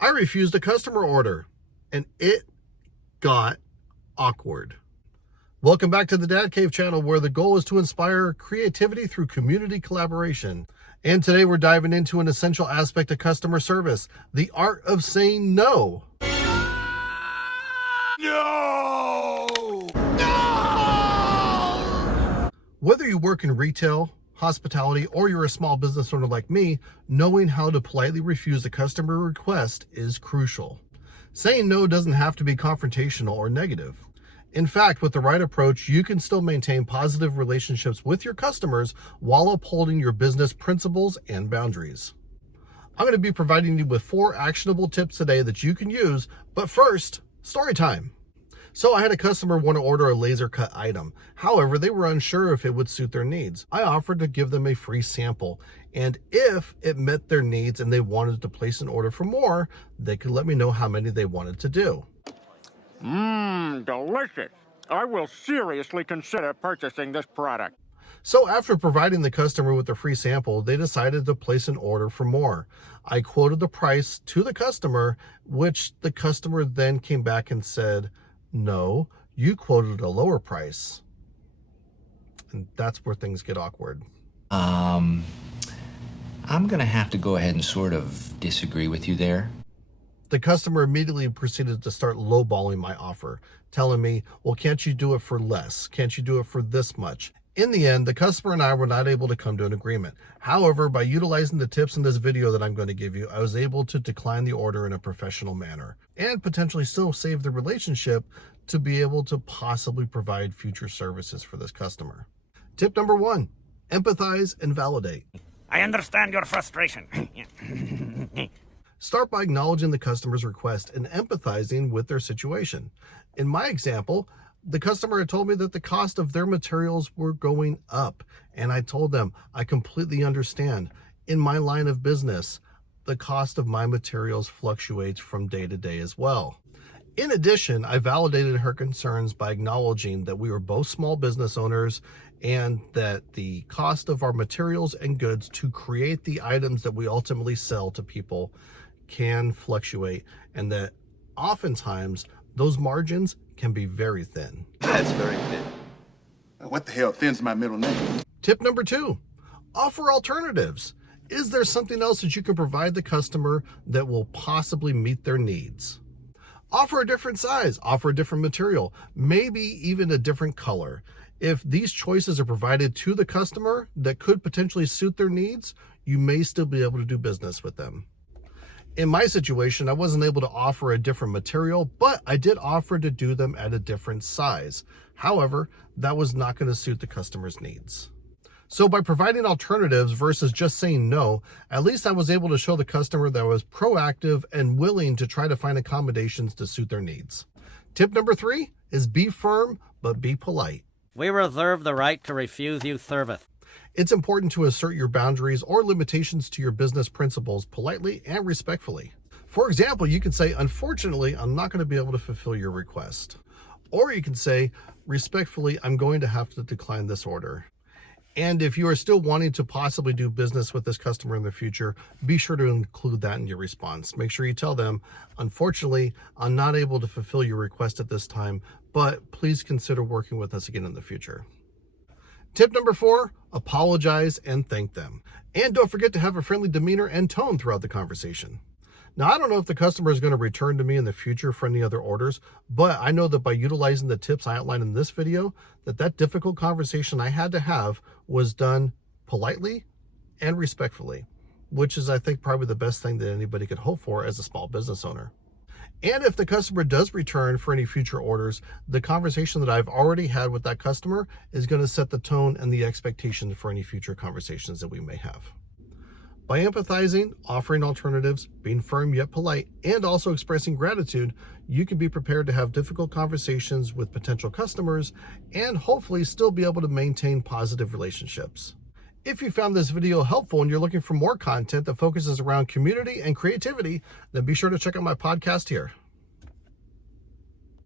I refused a customer order, and it got awkward. Welcome back to the Dad Cave channel, where the goal is to inspire creativity through community collaboration. And today we're diving into an essential aspect of customer service, the art of saying no. No! No! Whether you work in retail, hospitality, or you're a small business owner like me, knowing how to politely refuse a customer request is crucial. Saying no doesn't have to be confrontational or negative. In fact, with the right approach, you can still maintain positive relationships with your customers while upholding your business principles and boundaries. I'm going to be providing you with 4 actionable tips today that you can use, but first, story time. So I had a customer want to order a laser cut item. However, they were unsure if it would suit their needs. I offered to give them a free sample, and if it met their needs and they wanted to place an order for more, they could let me know how many they wanted to do. Delicious. I will seriously consider purchasing this product. So after providing the customer with a free sample, they decided to place an order for more. I quoted the price to the customer, which the customer then came back and said, "No, you quoted a lower price." And that's where things get awkward. I'm going to have to go ahead and sort of disagree with you there. The customer immediately proceeded to start lowballing my offer, telling me, "Well, can't you do it for less? Can't you do it for this much?" In the end, the customer and I were not able to come to an agreement. However, by utilizing the tips in this video that I'm going to give you, I was able to decline the order in a professional manner and potentially still save the relationship to be able to possibly provide future services for this customer. Tip number 1, empathize and validate. I understand your frustration. Start by acknowledging the customer's request and empathizing with their situation. In my example, the customer had told me that the cost of their materials were going up, and I told them, I completely understand. In my line of business, the cost of my materials fluctuates from day to day as well. In addition, I validated her concerns by acknowledging that we were both small business owners and that the cost of our materials and goods to create the items that we ultimately sell to people can fluctuate, and that oftentimes those margins can be very thin. That's very thin. What the hell thins my middle name? Tip number 2, offer alternatives. Is there something else that you can provide the customer that will possibly meet their needs? Offer a different size, offer a different material, maybe even a different color. If these choices are provided to the customer that could potentially suit their needs, you may still be able to do business with them. In my situation, I wasn't able to offer a different material, but I did offer to do them at a different size. However, that was not going to suit the customer's needs. So by providing alternatives versus just saying no, at least I was able to show the customer that I was proactive and willing to try to find accommodations to suit their needs. Tip number 3 is be firm, but be polite. We reserve the right to refuse you service. It's important to assert your boundaries or limitations to your business principles politely and respectfully. For example, you can say, "Unfortunately, I'm not going to be able to fulfill your request." Or you can say, "Respectfully, I'm going to have to decline this order." And if you are still wanting to possibly do business with this customer in the future, be sure to include that in your response. Make sure you tell them, "Unfortunately, I'm not able to fulfill your request at this time, but please consider working with us again in the future." Tip number 4, apologize and thank them. And don't forget to have a friendly demeanor and tone throughout the conversation. Now, I don't know if the customer is going to return to me in the future for any other orders, but I know that by utilizing the tips I outlined in this video, that difficult conversation I had to have was done politely and respectfully, which is, I think, probably the best thing that anybody could hope for as a small business owner. And if the customer does return for any future orders, the conversation that I've already had with that customer is going to set the tone and the expectation for any future conversations that we may have. By empathizing, offering alternatives, being firm yet polite, and also expressing gratitude, you can be prepared to have difficult conversations with potential customers and hopefully still be able to maintain positive relationships. If you found this video helpful and you're looking for more content that focuses around community and creativity, then be sure to check out my podcast here.